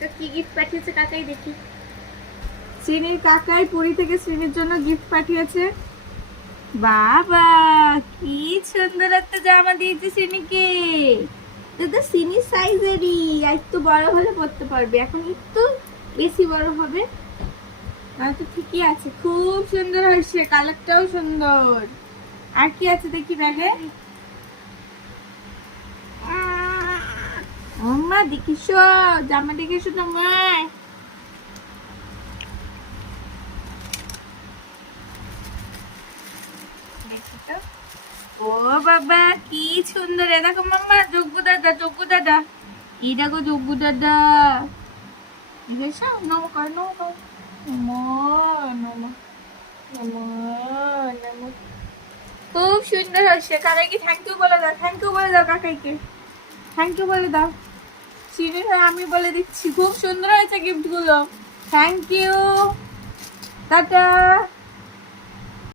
তো কি গিফট পাঠিয়েছে কাকাই দেখি। শ্রীনির কাকাই পুরী থেকে শ্রীনির জন্য গিফট পাঠিয়েছে। বাবা কি সুন্দর একটা জামা দিয়েছে শ্রীনিকে। তো শ্রীনির সাইজেরই, একটু বড় হলে পরতে পারবে, এখন একটু বেশি বড় হবে। তো ঠিকই আছে, খুব সুন্দর হয়েছে, কালারটাও সুন্দর। আর কি আছে দেখি ব্যাগে। মা দেখিস জামা, দেখিস তোমার। দেখি তো। ও বাবা কি সুন্দর, এ দেখো মাম্মা, যোগ্য দাদা, যোগ্য দাদা, এই দেখো যোগ্য দাদা। দেখেছো, নমো কর, নমো কর, নমো নমো নমো নমো। খুব সুন্দর হয়েছে। কাকাইকে থ্যাংক ইউ বলে দাও, থ্যাংক ইউ বলে দাও কাকাইকে, থ্যাংক ইউ বলে দাও। সিঁড়ি হয়ে আমি বলে দিচ্ছি, খুব সুন্দর হয়েছে গিফট গুলো, থ্যাংক ইউ, টাটা।